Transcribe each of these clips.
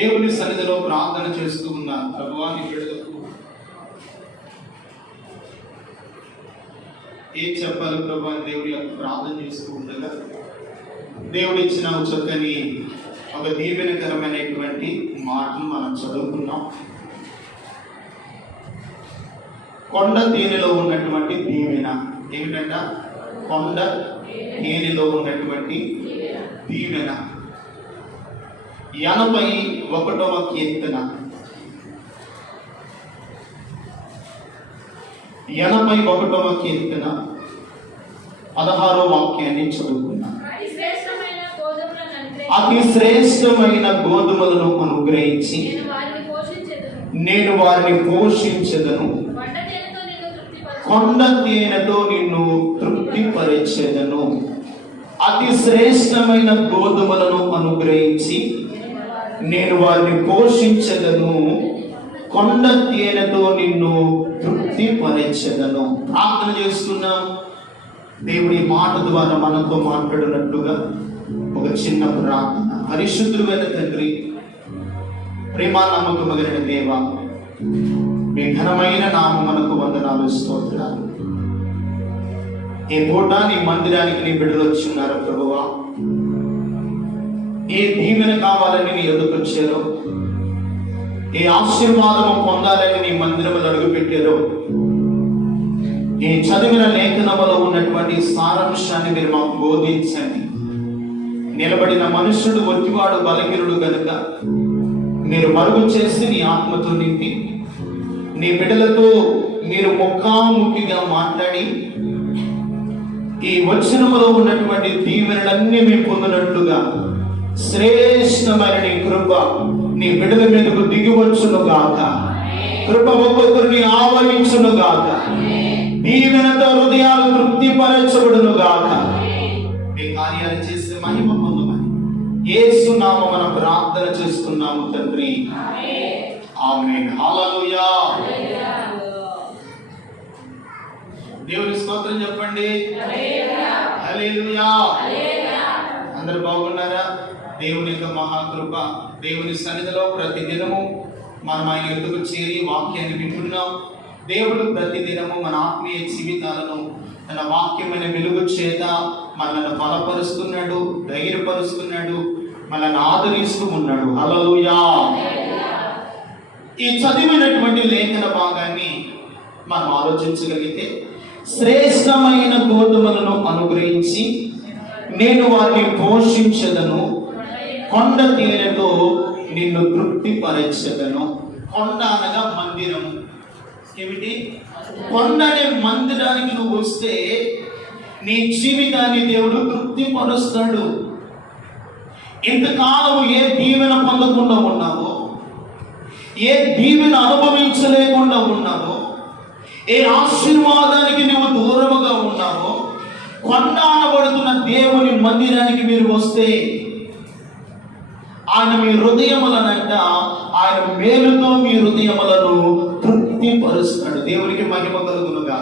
దేవుని సన్నిధిలో ప్రార్థన చేస్తూ ఉన్నాను. ప్రభువా, నీ బిడ్డలకు ఏం చెప్పాలి ప్రభు అని దేవుడి యొక్క ప్రార్థన చేస్తూ ఉండగా దేవుడు ఇచ్చిన చక్కని ఒక దీవెనకరమైనటువంటి మాటను మనం చదువుకున్నాం. కొండ తేనెలో ఉన్నటువంటి దీవెన ఏమిటంట? కొండ తేనెలో ఉన్నటువంటి దీవెన. 81వ కీర్తన 81వ కీర్తన 16వ వాక్యాన్ని చదువుకున్నాం. అతి శ్రేష్టమైన గోధుమలను అనుగ్రహించి నేను వారిని పోషించెదను, కొండ తేనెతో నిన్ను తృప్తిపరిచెదను. అతి శ్రేష్టమైన గోధుమలను అనుగ్రహించి నేను వారిని పోషించెదను, కొండ తేనెతో నిన్ను తృప్తిపరిచెదను. ప్రార్థన చేస్తున్నాం. దేవుడి మాట ద్వారా మనతో మాట్లాడినట్లుగా ఒక చిన్న ప్రార్థన. పరిశుద్ధుడైన తండ్రి, ప్రేమ నమ్మకం కలిగిన దేవా, మీ ఘనమైన నామమునకు వందనాలు, స్తోత్రాలు. ఏ పూట నీ మందిరానికి నీ బిడ్డలు వచ్చున్నారు ప్రభువా. ఏ దీవెన కావాలని నీ ఎదుకు వచ్చారో, ఏ ఆశీర్వాదము పొందాలని నీ మందిరములు అడుగు పెట్టారో, ఈ చదివిన లేఖనములో ఉన్నటువంటి సారాంశాన్ని మీరు మాకు బోధించండి. నిలబడిన మనుష్యుడు ఒట్టివాడు బలహీనుడు గనుక మీరు మరుగు చేసి నీ ఆత్మతో నింపి నీ బిడ్డలతో మీరు ముఖాముఖిగా మాట్లాడి ఈ వచనములో ఉన్నటువంటి దీవెనలన్నీ మేము పొందినట్లుగా శ్రేష్టమైన నీ కృప నీ బిడ్డల మీదకు దిగివచ్చును గాక. కృప ఒక్కొక్కరిని ఆవరించును గాక. దీవెనతో హృదయాలు తృప్తిపరచబడును గాక. మీ కార్యాలు చేసే మహిమ పొందమని యేసు నామమున ప్రార్థన చేస్తున్నాము తండ్రి, ఆమేన్. హల్లెలూయా. దేవుని స్తోత్రం చెప్పండి. హల్లెలూయా. అందరూ బాగున్నారా? దేవుని యొక్క మహాకృప, దేవుని సన్నిధిలో ప్రతి దినము మనం ఆయన ఎదుగు చేరి వాక్యాన్ని వింటున్నాం. దేవుడు ప్రతి దినము మన ఆత్మీయ జీవితాలను తన వాక్యమైన వెలుగు చేత మనల్ని బలపరుస్తున్నాడు, ధైర్యపరుస్తున్నాడు, మనల్ని ఆదరిస్తూ ఉన్నాడు. హల్లెలూయా. ఈ చదివినటువంటి లేఖన భాగాన్ని మనం ఆలోచించగలిగితే, శ్రేష్టమైన గోధుమలను అనుగ్రహించి నేను వారిని పోషించెదను, కొండ తేనెతో నిన్ను తృప్తిపరచెదను. కొండ అనగా మందిరము. ఏమిటి? కొండ అనే మందిరానికి నువ్వు వస్తే నీ జీవితాన్ని దేవుడు తృప్తిపరుస్తాడు. ఇంతకాలం ఏ దీవెన పొందకుండా ఉన్నావో, ఏ దీవెన అనుభవించలేకుండా ఉన్నావో, ఏ ఆశీర్వాదానికి నువ్వు దూరముగా ఉన్నావో, కొండ అనబడుతున్న దేవుని మందిరానికి మీరు వస్తే ఆయన మీ హృదయములనంట ఆయన మేలుతో మీ హృదయములను తృప్తిపరుస్తాడు. దేవునికి మహిమ కలుగునుగా.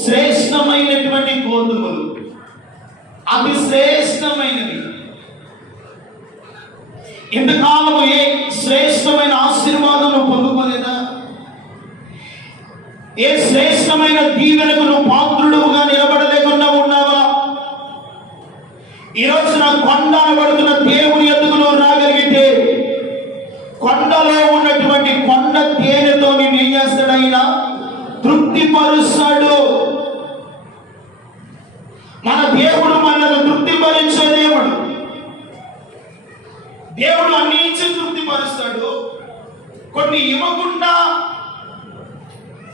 శ్రేష్టమైనటువంటి గోధుమలు, అతి శ్రేష్టమైనవి. ఇంతకాలము ఏ శ్రేష్టమైన ఆశీర్వాదం పొందుకోలేదా? ఏ శ్రేష్టమైన దీవెనకు నువ్వు పాత్రుడుగా నిలబడలేకుండా ఉన్నావా? ఈ రోజున కొండ అనబడుతున్న దేవుని ఎద్దుకు నువ్వు రాగలిగితే, కొండలో ఉన్నటువంటి కొండ తేనెతో నేను ఏం చేస్తాడు? ఆయన తృప్తిపరుస్తాడు. మన దేవుడు మనల్ని తృప్తిపరిచే దేవుడు. దేవుడు అన్ని ఇచ్చి తృప్తిపరుస్తాడు. కొన్ని ఇవ్వకుండా,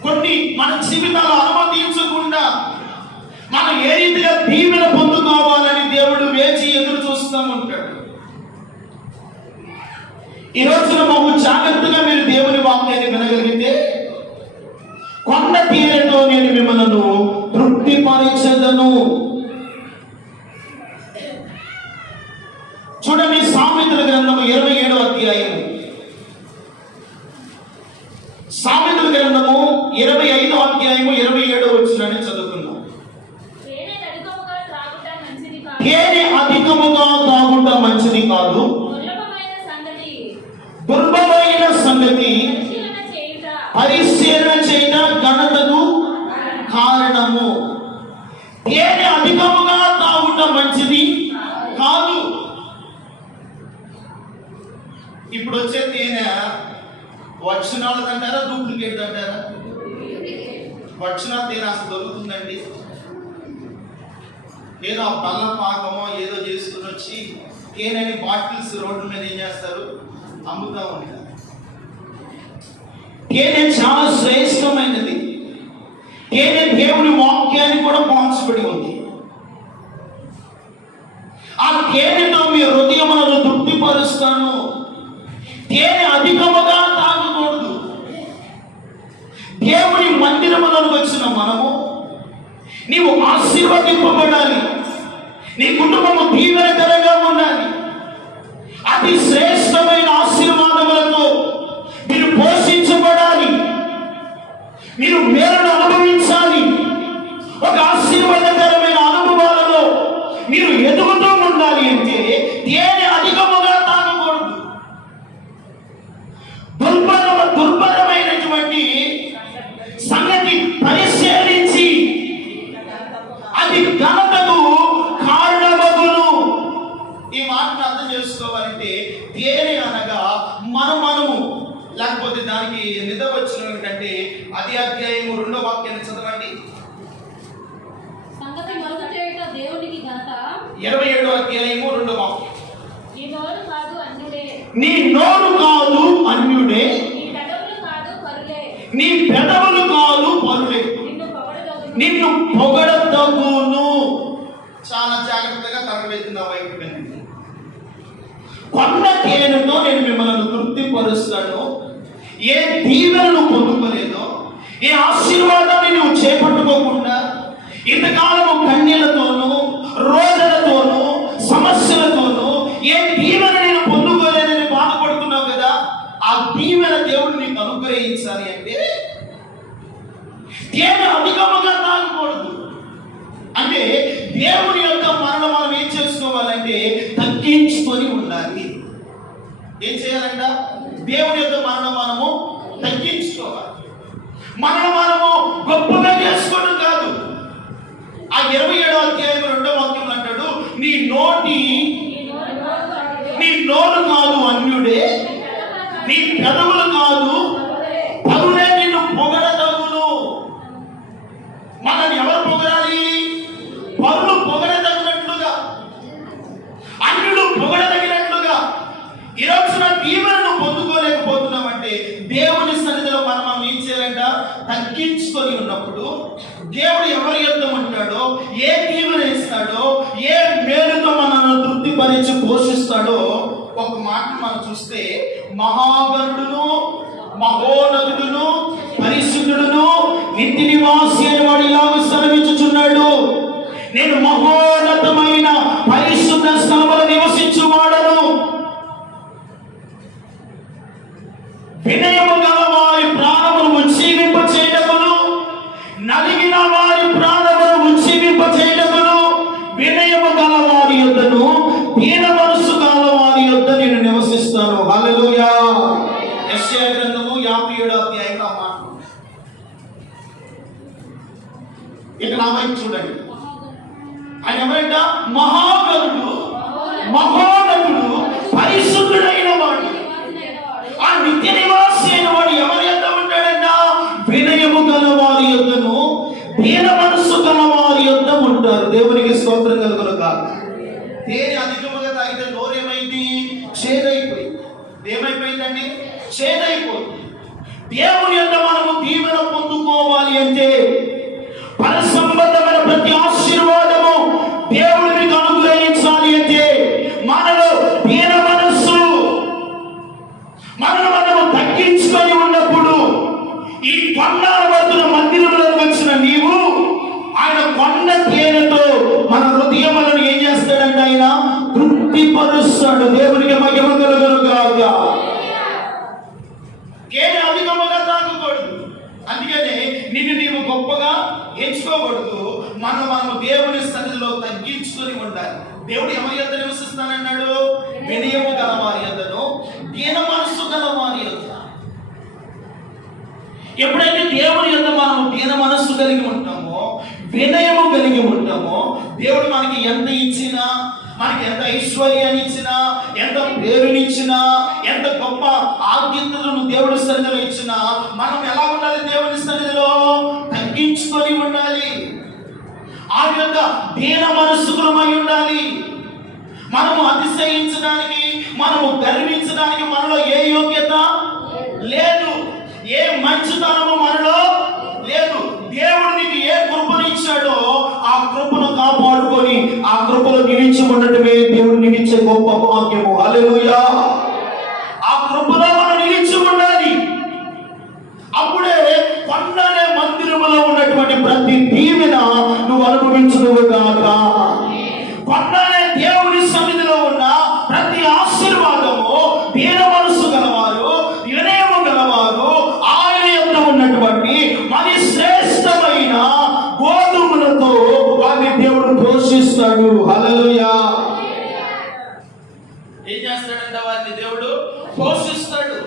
కొన్ని మన జీవితాలు అనుమతించకుండా మనం ఏ రీతిగా దీవెన పొందుకోవాలని దేవుడు వేచి ఎదురు చూస్తూ ఉంటాడు. ఈ రోజున మాకు జాగ్రత్తగా మీరు దేవుని వాక్యాన్ని వినగలిగితే, కొండ తీరతో నేను మిమ్మల్ని తృప్తిపరిచెదను. చూడండి, సామెతల గ్రంథము 27వ అధ్యాయము, సామెతల గ్రంథము 25వ అధ్యాయము 27వ వచనాన్ని చదువుకుందాం. తేనె అధికముగా తాగుట మంచిది కాదు, పరిశీలన చేయడం ఘనతకు కారణము. తేనె అధికముగా తాగుట మంచిది కాదు. ఇప్పుడు వచ్చే తేనె ఒరిజినల్ అంటారా, డూప్లికేట్ అంటారా? ఒరిజినల్ తేనె అసలు దొరుకుతుందండి? ఏదో ఆ బెల్లం పాకమో ఏదో చేసుకుని వచ్చి తేనెని బాటిల్స్ రోడ్డు మీద ఏం చేస్తారు, అమ్ముతా ఉంటారు. తేనె చాలా శ్రేష్టమైనది. తేనె దేవుని వాక్యాన్ని కూడా పోల్చబడి ఉంది. ఆ తేనెతో మీ హృదయములను తృప్తిపరుస్తాను. తేనె అధికముగా తాగకూడదు. దేవుని మందిరములకు వచ్చిన మనము నీవు ఆశీర్వదింపబడాలి. నీ కుటుంబము దీవెనకరంగా ఉండాలి. అతి శ్రేష్టమైన ఆశీర్వాదములతో మీరు పోషించబడాలి. మీరు మేలును అనుభవించాలి. ఒక ఆశీర్వాదకరమైన అనుభవాలలో మీరు ఎదుగుతూ ఉండాలి అంటే తేనె అధికముగా తాగకూడదు. దుర్భరమైనటువంటి సంగతి పరిశీలించి అది ఘనతకు కారణమగును. ఈ మాటను అర్థం చేసుకోవాలంటే తేనె అనగా మనము లేకపోతే దానికి నిదవచనం ఏమిటంటే అది అధ్యాయము 2వ వాక్యాన్ని చదవండి. 27వ అధ్యాయము 2వ వాక్యం. నీ నోరు కాదు అన్యుడే, నీ పెదవులు కాదు పరులే, నిన్ను పొగడతగును. చాలా జాగ్రత్తగా తరగబెట్టిన వైపు కొండ తేనెతో నేను మిమ్మల్ని తృప్తిపరుస్తాను. ఏ దీవెనను పొందుకోలేదో, ఏ ఆశీర్వాదాన్ని నువ్వు చేపట్టుకోకుండా ఇంతకాలము కన్యలతోనూ రోజులతోనూ సమస్యలతోనూ ఏ దీవెన నేను పొందుకోలేదని బాధపడుతున్నావు కదా, ఆ దీవెన దేవుడు నీకు అనుగ్రహించాలి అంటే తేనె అధికముగా తాగకూడదు. అంటే దేవుని యొక్క మరణం మనం ఏం చేసుకోవాలంటే తగ్గించుకొని ఉండాలి. ఏం చేయాలంట? దేవుని యొక్క మరణం మనము తగ్గించుకోవాలి. మనము గొప్పగా చేసుకోవడం కాదు. ఆ 27వ అధ్యాయం 2వ వాక్యం అంటాడు, నీ నోరు కాదు అన్యుడే, నీ పెదవులు కాదు పరులే నిన్ను పొగడతగును. మనల్ని ఎవరు పొగడాలి? పరులు పొగడదగినట్లుగా, అన్యుడు పొగడదగినట్లుగా. ఈరోజున దీవెనను పొందుకోలేకపోతున్నామంటే దేవుని సన్నిధిలో మనం ఏం చేయాలంట? తగ్గించుకొని ఉన్నప్పుడు దేవుడు ఎవరి యొద్ద ఉంటాడో, ఏ దీవెన ఇస్తాడో, ఏ మేలుతో మనల్ని తృప్తిపరిచి పోషిస్తాడో ఒక మాట మనం చూస్తే, మహాగణుడును మహోన్నతుడును పరిశుద్ధుడును నిత్య నివాసి అని వాడు ఇలాగ సెలవించుచున్నాడు, నేను మహోన్నతమైన పరిశుద్ధ స్థలములో నివసించువాడను. వినయము గల వారి ప్రాణమును ఉజ్జీవింపచేయుటకును, నలిగిన వారి ప్రాణమును ఉజ్జీవింపచేయుటకును, వినయము గల వారి యొద్దను దీన మనస్సు గల వారి యొద్ద నేను నివసిస్తాను. హల్లెలూయా. యెషయా గ్రంథము 57వ అధ్యాయంలో ఆ మాట. ఇక నా వైపు చూడండి. ఆయన ఎవరంట? మహాగణుడు మహోన్నతుడు పరిశుద్ధుడైన వాడు, ఆ నిత్య నివాసి అయిన వాడు ఎవరి యొద్ద ఉంటాడంట? వినయము గల వారి యొద్దను దీన మనస్సు గల వారి యొద్ద ఉంటారు. దేవునికి స్తోత్రం కలుగును గాక. తేనె అధికముగా తాగితే నోరు ఏమైంది? చేదైపోయింది. ఏమైపోయిందండి? చేదైపోయింది. దేవుని యొద్ద మనము దీవెన పొందుకోవాలి అంటే పరసంబంధమైన ప్రతి ఆశీర్వాదము దేవుడు మీకు అనుగ్రహించాలి అంటే మనలో దీన మనస్సు, మనము తగ్గించుకొని ఉన్నప్పుడు ఈ కొండల వద్ద మందిరంలోకి వచ్చిన నీవు ఆయన కొండ తేనెతో మన హృదయములను ఏం చేస్తాడంటే ఆయన తృప్తిపరుస్తాడు. దేవునికి మహిమ కలుగును గాక. తేనె అధికముగా తాగకూడదు. అందుకనే నిన్ను నీవు గొప్పగా ఎంచుకోకూడదు. మనము దేవుని సన్నిధిలో తగ్గించుకొని ఉండాలి. దేవుడు ఎవరి యొద్ద నివసిస్తానన్నాడు? వినయము గల వారి యొద్దను దీన మనస్సు గల వారి యొద్ద. ఎప్పుడైతే దేవుని యందు మనం దీన మనస్సు కలిగి ఉంటామో, వినయము కలిగి ఉంటామో, దేవుడు మనకి ఎంత ఇచ్చినా, మనకి ఎంత ఐశ్వర్యాన్ని ఇచ్చినా, ఎంత పేరునిచ్చినా, ఎంత గొప్ప ఆజ్ఞతలను దేవుడి సన్నిధిలో ఇచ్చినా, మనం ఎలా ఉండాలి? దేవుని సన్నిధిలో తగ్గించుకొని ఉండాలి. ఆ విధంగా దీన మనస్సుకులమై ఉండాలి. మనము అతిశయించడానికి, మనము గర్వించడానికి మనలో ఏ యోగ్యత లేదు, ఏ మంచితనము మనలో లేదు. దేవుడు నీకు ఏ కృపను ఇచ్చాడో ఆ కృపను కాపాడుకొని ఆ కృపలో నిలిచి ఉండటమే దేవుడు నీకు ఇచ్చే గొప్ప భాగ్యము. హల్లెలూయా. ఆ కృపలో మనం నిలిచి ఉండాలి. అప్పుడే కొండనే మందిరములో ఉన్నటువంటి ప్రతి దీవెన నువ్వు అనుభవించుదువు గాక. కొండనే దేవుని సన్నిధిలో ఉన్న ప్రతి ఆశీర్వాదము దీన మనస్సు గలవారు, వినయము గలవారు, ఆయన యొద్ద ఉన్నటువంటి మరి శ్రేష్టమైన గోధుమలతో వారిని దేవుడు పోషిస్తాడు. హల్లెలూయా. ఏం చేస్తాడంట? వారిని దేవుడు పోషిస్తాడు.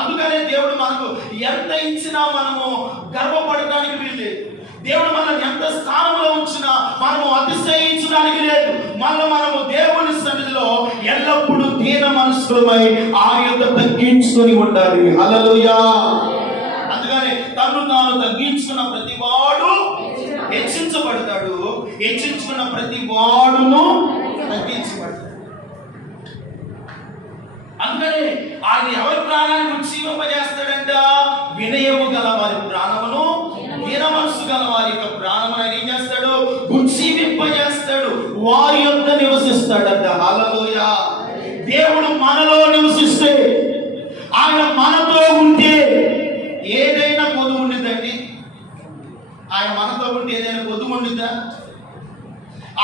అందుకనే దేవుడు మనకు ఎంత ఇచ్చినా మనము గర్వపడడానికి వీల్లేదు. దేవుడు మనల్ని ఎంత స్థానంలో ఉంచినా మనము అతిశయించడానికి లేదు. మనము దేవుని సన్నిధిలో ఎల్లప్పుడూ దీన మనస్కులమై ఆయన తగ్గించుకొని ఉండాలి. హల్లెలూయా. అందుకనే తను తాను తగ్గించుకున్న ప్రతి వాడు హెచ్చించబడతాడు, హెచ్చించుకున్న ప్రతి వాడును తగ్గించబడతాడు. అందుకనే ఆయన ఎవరి ప్రాణాన్ని ఉజ్జీవింపజేస్తాడంట? వినయము గల వారి ప్రాణమును, దీన మనస్సు గల వారి యొక్క ప్రాణమును ఆయన ఏం చేస్తాడు? ఉజ్జీవింపజేస్తాడు. వారి యొద్ద నివసిస్తాడంట. హల్లెలూయా. దేవుడు మనలో నివసిస్తే, ఆయన మనతో ఉంటే ఏదైనా పొదువు ఉండిద్దండి. ఆయన మనతో ఉంటే ఏదైనా పొదువు ఉండిద్దా?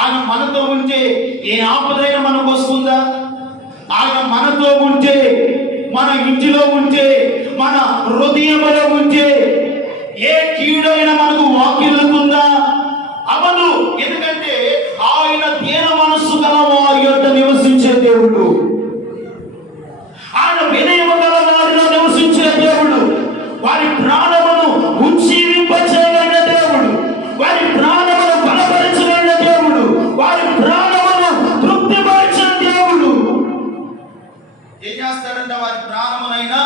ఆయన మనతో ఉంటే ఏ ఆపదైనా మనకు వస్తుందా? ఆయన మనతో ఉంటే, మన ఇంటిలో ఉంటే, మన హృదయంలో ఉంటే ఏ కీడైనా మనకు వాకిల్లుతుందా? అవదు. ఎందుకంటే ఆయన దీన మనస్సు గల వారి యొద్ద నివసించే దేవుడు, ఆయన వినయము గల వారిలో నివసించే దేవుడు, వారి ప్రాణమును ఉజ్జీవింపచేయగలిగిన దేవుడు, వారి ప్రాణమును బలపరచగలిగిన దేవుడు, వారి ప్రాణమును తృప్తిపరిచిన దేవుడు. ఏం చేస్తాడంటే వారి ప్రాణమునైనా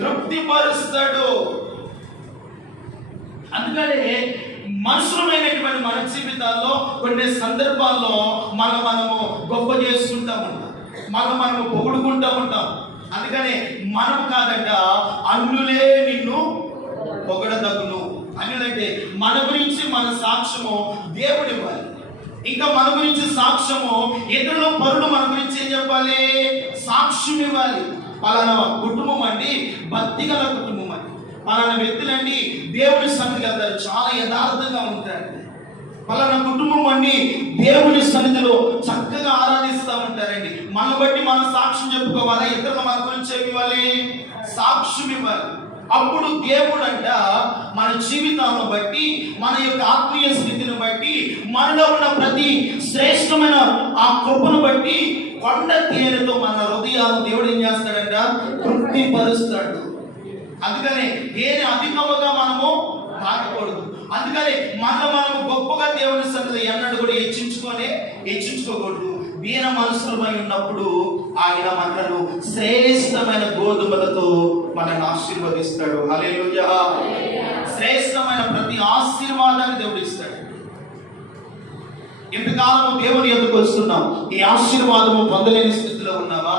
తృప్తిపరుస్తాడు. అందుకనే మనుషులమైనటువంటి మన జీవితాల్లో కొన్ని సందర్భాల్లో మనము గొప్ప చేసుకుంటా ఉంటాం, మనము పొగుడుకుంటా ఉంటాం. అందుకనే మనం కాదంట, అన్యులే నిన్ను పొగడదగును. అన్యులంటే మన గురించి మన సాక్ష్యము దేవుడు ఇవ్వాలి. ఇంకా మన గురించి సాక్ష్యము ఇతరులు, పరులు మన గురించి ఏం చెప్పాలి? సాక్ష్యం ఇవ్వాలి. పలానా కుటుంబం అండి భక్తి గల కుటుంబం అండి, పలానా వ్యక్తులండి దేవుని సన్నిధికి వెళ్తారు, చాలా యథార్థంగా ఉంటారు. పలానా కుటుంబం అండి దేవుని సన్నిధిలో చక్కగా ఆరాధిస్తూ ఉంటారండి. మన బట్టి మనం సాక్ష్యం చెప్పుకోవాలా? ఇతరులు మన గురించి ఏమి ఇవ్వాలి? సాక్ష్యం ఇవ్వాలి. అప్పుడు దేవుడు అంట మన జీవితాలను బట్టి, మన యొక్క ఆత్మీయ స్థితిని బట్టి, మనలో ఉన్న ప్రతి శ్రేష్టమైన ఆ కృపను బట్టి కొండ తేనెతో మన హృదయాలను దేవుడు ఏం చేస్తాడంట? తృప్తిపరుస్తాడు. అందుకనే దేని అధికముగా మనము తాకకూడదు. అందుకని మనము గొప్పగా దేవుని సన్నిధిలో ఎన్నడూ కూడా హెచ్చించుకోకూడదు. దీన మనసులమై ఉన్నప్పుడు ఆయన మనలను శ్రేష్టమైన గోధుమలతో మనల్ని ఆశీర్వదిస్తాడు. హల్లెలూయా. శ్రేష్టమైన ప్రతి ఆశీర్వాదాన్ని దేవుడు ఇస్తాడు. ఇంతకాలము దేవుని యొద్దకు వస్తున్నాం, ఈ ఆశీర్వాదము పొందలేని స్థితిలో ఉన్నావా?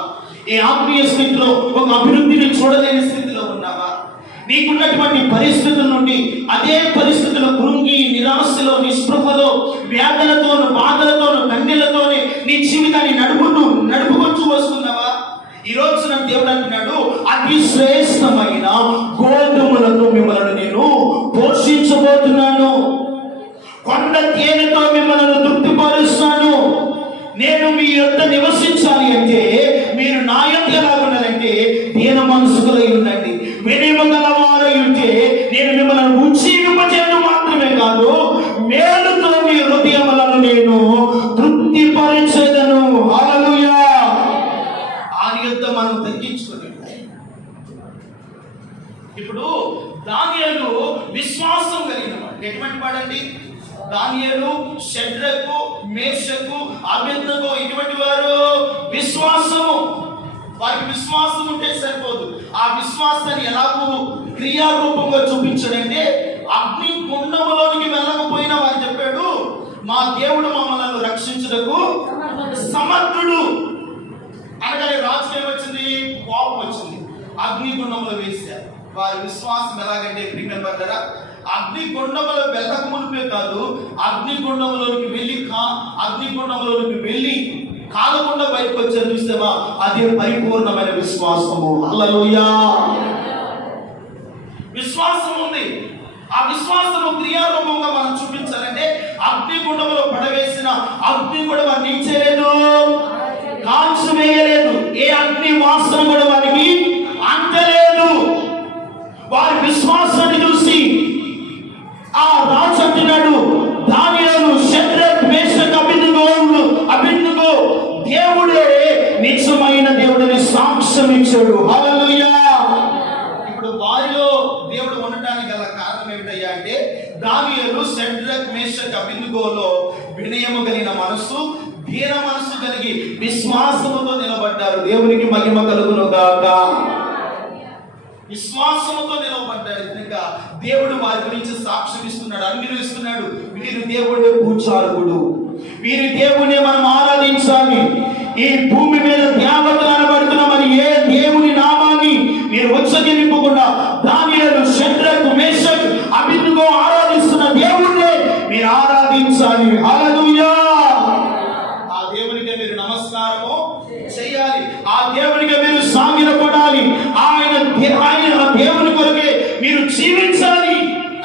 ఈ ఆత్మీయ స్థితిలో ఒక అభివృద్ధిని చూడలేని స్థితిలో ఉన్నావా? నీకున్నటువంటి పరిస్థితుల నుండి అదే పరిస్థితుల్లో కృంగి, నిరాశలో, నిస్పృహలో, వ్యాధులతోను, బాధలతోను, కన్నీళ్లతోనే నీ జీవితాన్ని నడుపుకొచ్చు వస్తున్నావా? ఈ రోజున దేవుడు అంటున్నాడు, అతి శ్రేష్టమైన గోధుమలతో మిమ్మల్ని నేను పోషించబోతున్నాను, కొండ తేనెతో మిమ్మల్ని తృప్తిపరుస్తాను. నేను మీ యొద్ద నివసించాలి అంటే మీరు నా యొద్ద ఎలా ఉండాలంటే దీన మనసుకులై ఉండండి, వినయము గలవారై ఉంటే నేను మిమ్మల్ని ఉజ్జీవింపచేయడం మాత్రమే కాదు, మేలుతో మీ హృదయములను నేను తృప్తిపరచెదను. హల్లెలూయా. ఆయన యొద్ద మనం తగ్గించుకుని, ఇప్పుడు దానియేలు విశ్వాసం కలిగిన వాడు. ఎటువంటి వాడండి? దానియేలు, షడ్రకు, మేషకు, అబేద్నెగో ఇటువంటి వారు విశ్వాసము. వారికి విశ్వాసం ఉంటే సరిపోదు. ఆ విశ్వాసాన్ని ఎలాగూ క్రియారూపంగా చూపించాడంటే, అగ్ని గుండములోనికి వెళ్ళకపోయినా వారు చెప్పాడు, మా దేవుడు మమ్మల్ని రక్షించుటకు సమర్థుడు. అనగానే రాజుకి ఏమొచ్చింది? కోపం వచ్చింది. అగ్ని గుండంలో వేశారు. వారి విశ్వాసం ఎలాగంటే ప్రియమైన వారా, అగ్ని గుండంలో వెళ్ళక మునిపే కాదు, అగ్ని గుండంలోనికి వెళ్ళి కాలకుండా బయటకు వచ్చారు. చూస్తామా? అదే పరిపూర్ణమైన విశ్వాసము. హల్లెలూయా. విశ్వాసం ఉంది. ఆ విశ్వాసము క్రియారూపంగా మనం చూపించాలంటే, అగ్ని గుండంలో పడవేసిన అగ్ని కూడా వారిని ఏం చేయలేదు? కాల్చి వేయలేదు. ఏ అగ్ని వాసన కూడా వారికి అంటలేదు. వారి విశ్వాసాన్ని చూసి ఆ రాజు అంటున్నాడు, దానియేలు, షడ్రక్, మేషక్, అబేద్నెగో దేవుడే నిజమైన దేవుడిని సాక్ష్యం ఇచ్చాడు. హల్లెలూయా. ఇప్పుడు వారిలో దేవుడు ఉండటానికి గల కారణం ఏమిటయ్యా అంటే, దానియేలు, షడ్రక్, మేషక్, అబేద్నెగోలో వినయము కలిగిన మనసు, దీన మనసు కలిగి విశ్వాసముతో నిలబడ్డారు. దేవునికి మహిమ కలుగును గాక. విశ్వాసముతో నిలబడ్డారు కనుక దేవుడు వారి గురించి సాక్ష్యం ఇస్తున్నాడు, అంగీకరిస్తున్నాడు. వీరు దేవుడే పూజారుడు, వీరి దేవుని మనం ఆరాధించాలి. ఈ భూమి మీద దేవతలు అనబడుతున్న మరి ఏ దేవుని నామాన్ని మీరు ఉచ్చరింపకుండా దానియేలు, షడ్రకు, మేషక్, అబేద్నెగో ఆరాధిస్తున్న దేవుణ్ణి మీరు ఆరాధించాలి. హల్లెలూయా. ఆ దేవునికి మీరు నమస్కారము చేయాలి. ఆ దేవునికి మీరు సాగిలపడాలి. ఆయన దేవుని కొరకే మీరు జీవించాలి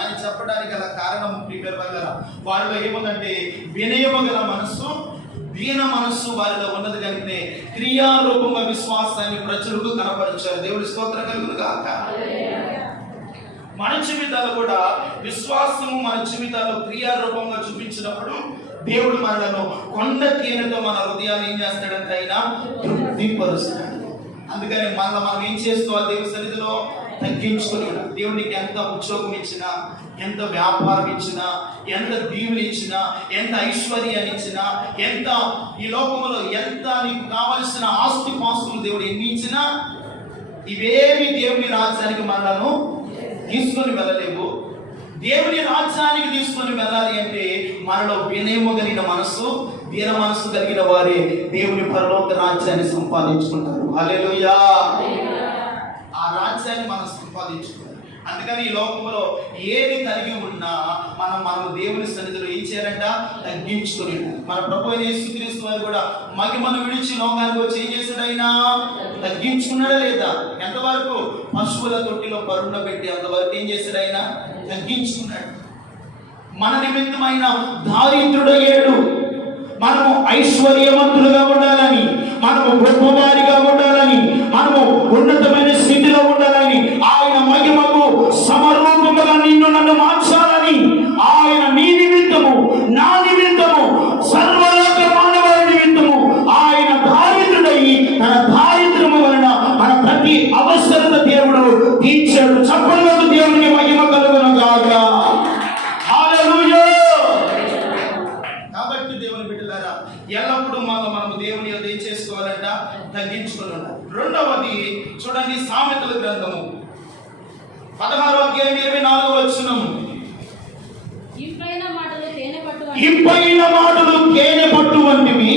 అని చెప్పడానికి గల కారణం ప్రియమైన వారా, వారిలో ఏముందంటే వినయము గల మనస్సు, దీన మనస్సు వారిలో ఉన్నది. కనుకనే క్రియారూపంగా విశ్వాసాన్ని ప్రజలకు కనపరిచారు. దేవుడి స్తోత్రం కలుగును గాక. మన జీవితాలు కూడా విశ్వాసము మన జీవితాల్లో క్రియారూపంగా చూపించినప్పుడు దేవుడు మనలను కొండ తేనెతో మన హృదయాన్ని ఏం చేస్తాడంటే ఆయన తృప్తిపరుస్తాడు. అందుకని మనం ఏం చేసుకోవాలి? దేవుని సన్నిధిలో తగ్గించుకొని ఉండాలి. దేవునికి ఎంత ఉద్యోగం ఇచ్చినా, ఎంత వ్యాపారం ఇచ్చినా, ఎంత దీవుని ఇచ్చినా, ఎంత ఐశ్వర్యాన్ని ఇచ్చినా, ఎంత ఈ లోకంలో ఎంత నీకు కావలసిన ఆస్తి పాస్తులు దేవుడు ఎన్ని ఇచ్చినా, ఇవేమి దేవుని రాజ్యానికి మనలను తీసుకొని వెళ్ళలేవు. దేవుని రాజ్యానికి తీసుకొని వెళ్ళాలి అంటే మనలో వినయము కలిగిన మనస్సు, దీన మనస్సు కలిగిన వారే దేవుని పరలోక రాజ్యాన్ని సంపాదించుకుంటారు. హల్లెలూయా. ఆ రాజ్యాన్ని మనం సంపాదించుకోవాలి. అందుకని ఈ లోకంలో ఏది కలిగి ఉన్నా మనము దేవుని సన్నిధిలో ఏం చేయాలంట? తగ్గించుకొని. మన ప్రభు అయిన యేసుక్రీస్తు వారు కూడా మహిమను విడిచి లోకానికి వచ్చి ఏం చేశాడు? ఆయన తగ్గించుకున్నాడా లేదా? ఎంతవరకు? పశువుల తొట్టిలో పరుండ పెట్టి అంతవరకు ఏం చేశాడు? ఆయన తగ్గించుకున్నాడు. మన నిమిత్తమైన దారిద్రుడయ్యాడు. మనము ఐశ్వర్యవంతులుగా ఉండాలని, మనము గొప్పవారిగా ఉండాలని, మనము ఉన్నతమైన స్థితిలో ఉండాలని, ఆయన మహిమకు సమరూపముగా నన్ను మార్చాలని ఆయన నీ నిమిత్తము, నా నిమిత్తము, సర్వలోక మానవాళి నిమిత్తము ఆయన దారిద్రుడై తన దారిద్ర్యము వలన మన ప్రతి అవసరత దేవుడు తీర్చాడు. చప్పట్లతో దేవునికి మహిమ కలుగును గాక. హల్లెలూయా. కాబట్టి దేవుని బిడ్డలారా, ఎల్లప్పుడూ మనము దేవుని ఏం చేసుకోవాలంట? తగ్గించుకొని ఉండాలి. రెండవది చూడండి, సామెతల గ్రంథము 16వ అధ్యాయం 24వ వచనం. ఇంపైన మాటలు తేనె పట్టు వంటివి,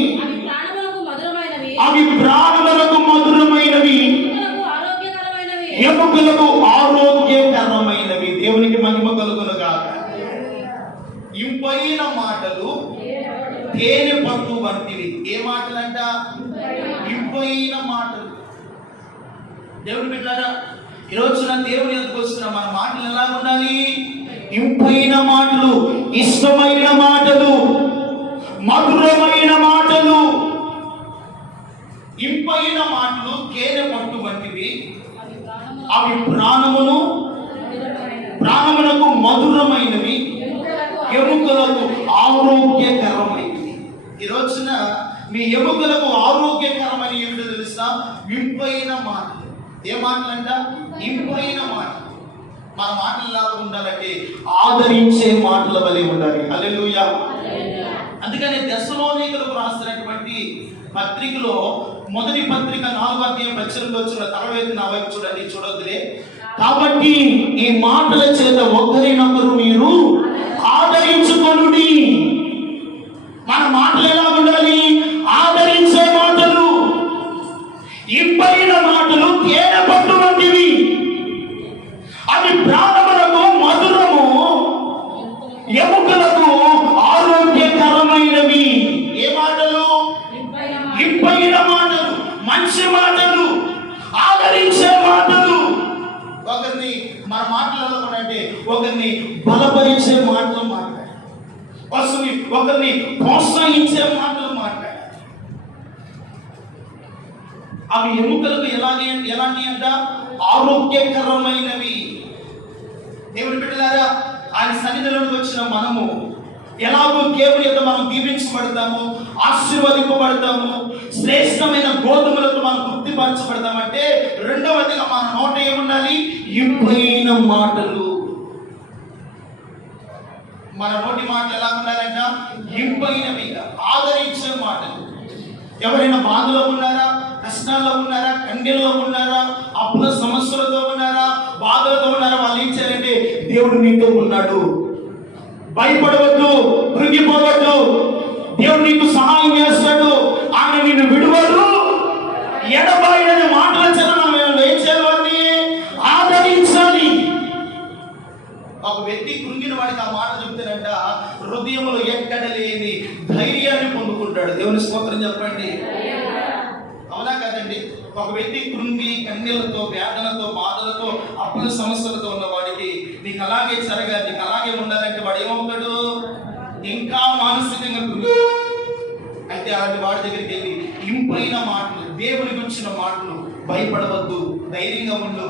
అవి ప్రాణములకు మధురమైనవి, ఎముకలకు ఆరోగ్యకరమైనవి. దేవునికి మహిమ కలుగును గాక. ఇంపైన మాటలు తేనె పట్టు వంటివి. ఏ మాటలంట? ఇంపైన మాటలు. దేవుని బిడ్డలారా, ఈరోజు దేవుని ఎందుకు వస్తున్నా మన మాటలు ఎలా ఉండాలి? ఇంపైన మాటలు, ఇష్టమైన మాటలు, మధురమైన మాటలు. ఇంపైన మాటలు తేనె పట్టు వంటివి, అవి ప్రాణములకు మధురమైనవి, ఎముకలకు ఆరోగ్యకరమైనవి. ఈ రోజున మీ ఎముకలకు ఆరోగ్యకరమైన ఏమిటో తెలుసా? ఇంపైన మాటలు. ఏ మాటలంట? ఇంపైన మాటలు. మన మాటలు ఎలా ఉండాలంటే ఆదరించే మాటల వలె ఉండాలి. హల్లెలూయా. అందుకని దెస్సలోనికలకు రాసినటువంటి పత్రికలో మొదటి పత్రిక 4వ అధ్యాయం 18 వచ్చిన తలవేతి నా వైపు చూడండి, చూడొద్దులే. కాబట్టి ఈ మాటల చేత ఒకరినొకరు మీరు ఆదరించుకొనుడి. మన మాటలు ఎలా ఉండాలి? ఆదరించే మాటలు, ఇంపైన మాటలు తేనె పట్టు వంటివి, అవి ప్రాణములకు మధురము, ఎముకలకు ఆరోగ్యకరమైనవి. ఏ మాటలు? ఇంపైన మాటలు, మంచి మాటలు, ఆదరించే మాటలు. ఒకరిని మన మాటలలో కూడా అంటే ఒకరిని బలపరిచే మాటలు మాట్లాడాలి, ఒకరిని ప్రోత్సహించే మాటలు మాట్లాడాలి. అవి ఎముకలకు ఎలాంటి అంట? ఆరోగ్యకరమైనవి. దేవుని బిడ్డలారా, ఆయన సన్నిధిలోకి వచ్చిన మనము ఎలాగో దేవుని యొక్క మనం దీవించబడతాము, ఆశీర్వదింపబడతాము, శ్రేష్టమైన గోధుమలతో మనం తృప్తిపరచబడతామంటే రెండవదిగా మన నోట ఏముండాలి? ఇంపైన మాటలు. మన నోటి మాటలు ఎలా ఉండాలంట? ఇంపైనవి, ఆదరించే మాటలు. ఎవరైనా బాధలో ఉన్నారా, కష్టాల్లో ఉన్నారా, కండెల్లో ఉన్నారా, అప్పుల సమస్యలతో ఉన్నారా, బాధలతో ఉన్నారా, వాళ్ళు ఏం చేయాలంటే దేవుడు నీతో ఉన్నాడు, భయపడవద్దు, కృంగిపోవద్దు, దేవుడు నీకు సహాయం చేస్తాడు, ఆయన నిన్ను విడువడు, ఎడబాయని మాటల చేత మనం ఏం చేయాలి? ఆదరించాలి. ఒక వ్యక్తి కృంగిన వాడికి ఆ మాట చెప్తానంట హృదయంలో ఎక్కడ లేని ధైర్యాన్ని పొందుకుంటాడు. దేవుని స్తోత్రం చెప్పండి. అవునా కదండి? ఒక వ్యక్తి కృంగి కన్నీళ్లతో, వేదనతో, బాధలతో, అప్పుల సమస్యలతో ఉన్న వాడికి నీకు అలాగే జరగాలి, నీకు అలాగే ఉండాలంటే వాడు ఏమవుతాడు? ఇంకా మానసికంగా కృంగి. అయితే అలాంటి వాడి దగ్గరికి వెళ్ళి ఇంపైన మాటలు, దేవుని గురించిన మాటలు, భయపడవద్దు, ధైర్యంగా ఉండు,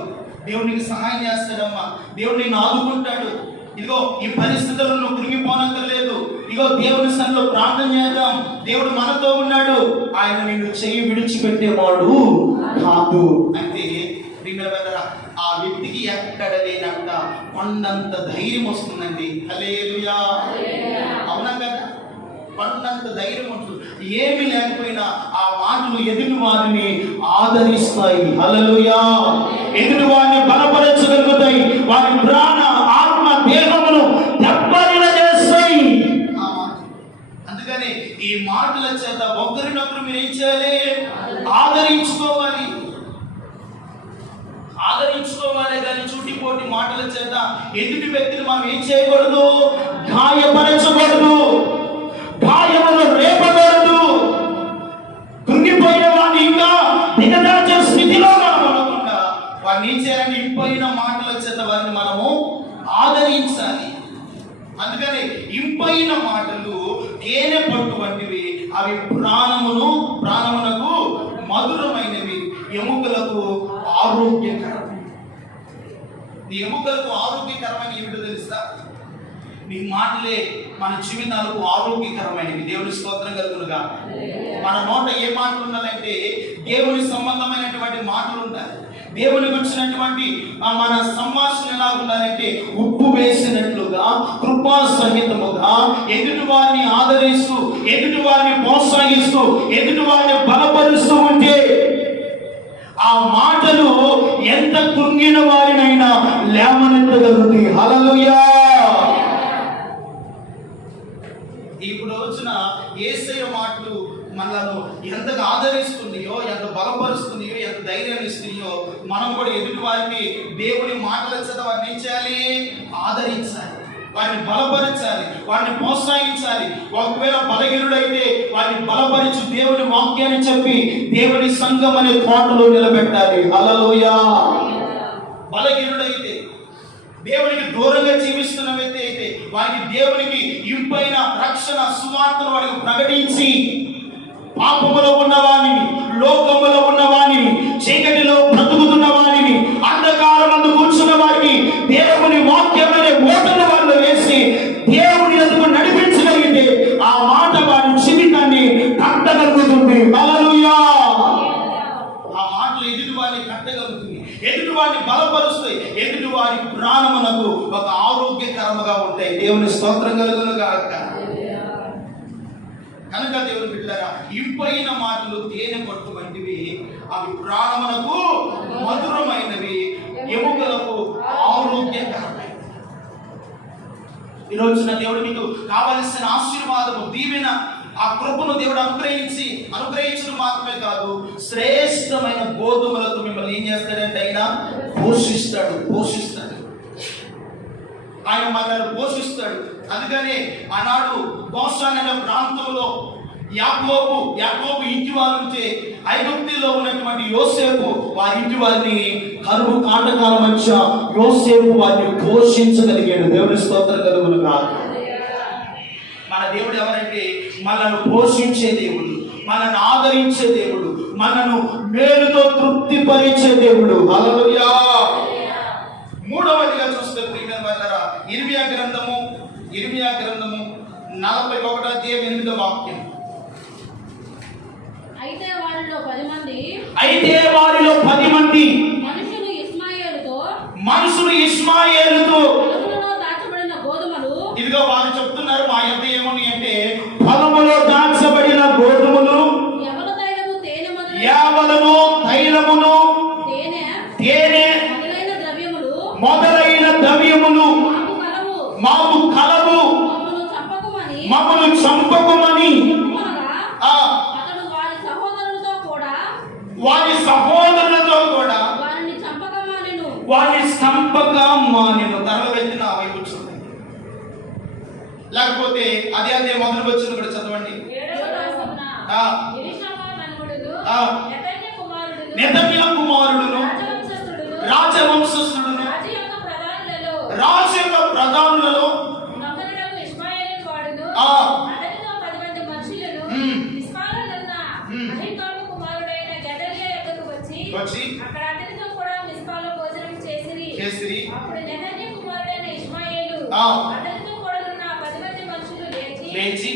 దేవునికి సహాయం చేస్తాడమ్మా, దేవుడు నిన్ను ఆదుకుంటాడు, ఇదిగో ఈ పరిస్థితుల్లో నువ్వు కృంగిపోనక్కర్లేదు, ఇదిగో దేవుని సన్నిధిలో ప్రార్థన చేద్దాం, దేవుడు మనతో ఉన్నాడు, ఆయన నిన్ను చెయ్యి విడిచిపెట్టేవాడు కాదు అంటే ఆ వ్యక్తికి ఎక్కడ లేనంత కొండంత ధైర్యం వస్తుందండి. హల్లెలూయా. అవునా కదా? కొండంత ధైర్యం ఉంటుంది. ఏమి లేకపోయినా ఆ మాటలు ఎదుటి వారిని ఆదరిస్తాయి. హల్లెలూయా. ఎదుటి వారిని బలపరచగలుగుతాయి, వారి ప్రాణ ఆత్మ దేహమును దెబ్బతిన చేస్తాయి. అందుకని ఈ మాటల చేత ఒకరినొకరు మీరు ఏం చేయాలి? ఆదరించుకోవాలి. ఆదరించుకోవాలి కానీ చుట్టిపోటి మాటల చేత ఎదుటి వ్యక్తిని మనం ఏం చేయకూడదు? గాయపరచకూడదు, గాయములు రేపకూడదు. కృంగిపోయిన వాడిని ఇంకా దిగజార్చే స్థితిలో మనం ఉండకుండా వారిని ఏం చేయాలని? ఇంపైన మాటల చేత వారిని మనము ఆదరించాలి. అందుకని ఇంపైన మాటలు తేనె పట్టు వంటివి, అవి ప్రాణమునకు మధురమైనవి, ఎముకలకు ఆరోగ్యకరం. నీ ఎముకలకు ఆరోగ్యకరమైన ఏమిటో తెలుసా? నీ మాటలే మన జీవితాలకు ఆరోగ్యకరమైనవి. దేవుని స్తోత్రం కలుగునుగా. మన నోట ఏ మాటలు ఉండాలంటే దేవుని సంబంధమైనటువంటి మాటలు ఉండాలి. దేవుని గురించినటువంటి మన సంభాషణ ఎలా ఉండాలంటే ఉప్పు వేసినట్లుగా, కృపా సహితముగా, ఎదుటి వారిని ఆదరిస్తూ, ఎదుటి వారిని ప్రోత్సహిస్తూ, ఎదుటి వారిని బలపరుస్తూ ఉంటే ఆ మాటలు ఎంత కృంగిన వారినైనా లేవనెత్తగలుగుతాయి. హల్లెలూయా. ఇప్పుడు వచ్చిన యేసయ్య మాటలు మనలను ఎంతగా ఆదరిస్తున్నాయో, ఎంత బలపరుస్తున్నాయో, ఎంత ధైర్యాన్ని ఇస్తున్నాయో, మనం కూడా ఎదుటి వారికి దేవుని మాటల చేత వారిని ఏం చేయాలి? ఆదరించాలి, వారిని బలపరచాలి, వారిని ప్రోత్సహించాలి. ఒకవేళ బలహీనుడైతే వారిని బలపరిచి దేవుని వాక్యాన్ని చెప్పి దేవుని సంఘం అనే తోటలో నిలబెట్టాలి. హల్లెలూయా. బలహీనుడైతే, దేవునికి దూరంగా జీవిస్తున్న వ్యక్తి అయితే వారికి దేవునికి ఇంపైన రక్షణ సువార్తను వారికి ప్రకటించి, పాపములో ఉన్నవాణిని, లోకములో ఉన్నవాణిని, చీకటిలో బ్రతుకుతున్న వారిని, అంధకారమందు కూర్చున్న వారికి దేవుని వాక్యమనే ఓటను వాళ్ళు వేసి దేవుని ఎదుగు నడిపించగలిగితే ఆ మాట వారి జీవితాన్ని కట్టగలుగుతుంది. హల్లెలూయా. ఆ మాటలు ఎదుటి వారిని కట్టగలుగుతుంది, ఎదుటి వారిని బలపరుస్తాయి, ఎదుటి వారి ప్రాణమును దేవుని స్తోత్రం కలుగును గాక. కనుక దేవుని బిడ్డలారా, ఇంపైన మాటలు తేనె పట్టు వంటివి, అవి ప్రాణమునకు మధురమైనవి, ఎముకలకు ఆరోగ్యకరమైనవి. ఈ రోజున దేవుడు మీకు కావలసిన ఆశీర్వాదము, దీవెన, ఆ కృపను దేవుడు అనుగ్రహించడం మాత్రమే కాదు, శ్రేష్టమైన గోధుమలతో మిమ్మల్ని ఏం చేస్తాడంటే ఆయన పోషిస్తాడు. ఆయన మనల్ని పోషిస్తాడు. అందుకనే ఆనాడు గోషాన్ అనే ప్రాంతంలో యాకోబు ఇంటి వారు ఉంటే, ఐగుప్తులో ఉన్నటువంటి యోసేపు వారి ఇంటి వారిని కరువు కాటకాల మధ్య యోసేపు వారిని పోషించగలిగాడు. దేవుని స్తోత్రం కలుగును గాక. మన దేవుడు ఎవరంటే మనల్ని పోషించే దేవుడు, మనల్ని ఆదరించే దేవుడు, మనను మేలుతో తృప్తిపరిచే దేవుడు. హల్లెలూయా. మూడవదిగా చూస్తే ఇర్మియా గ్రంథము 41వ అధ్యాయం 8వ వాక్యం. అయితే వారిలో 10 మంది మనుషులు ఇష్మాయేలుతో దాచబడిన గోధుమలు, ఇదిగో వారు చెప్తున్నారు మా యొద్ద ఏమని అంటే, పొలములో దాచబడిన గోధుమలు, యావలను తైలమును, తేనె మొదలైన ద్రవ్యములు మాకు కలవు, మమ్మను చంపకుమని వారి సహోదరులతో కూడా వారిని చంపగా మానెను. తరల వెళ్తి నా వైపు చూడండి. లేకపోతే అదే మొదలు వచ్చిన కూడా చదవండి. నెతన్యా కుమారుడును, రాజవంశస్థుడును, రాజు యొక్క ప్రధానులలో వచ్చి లేచి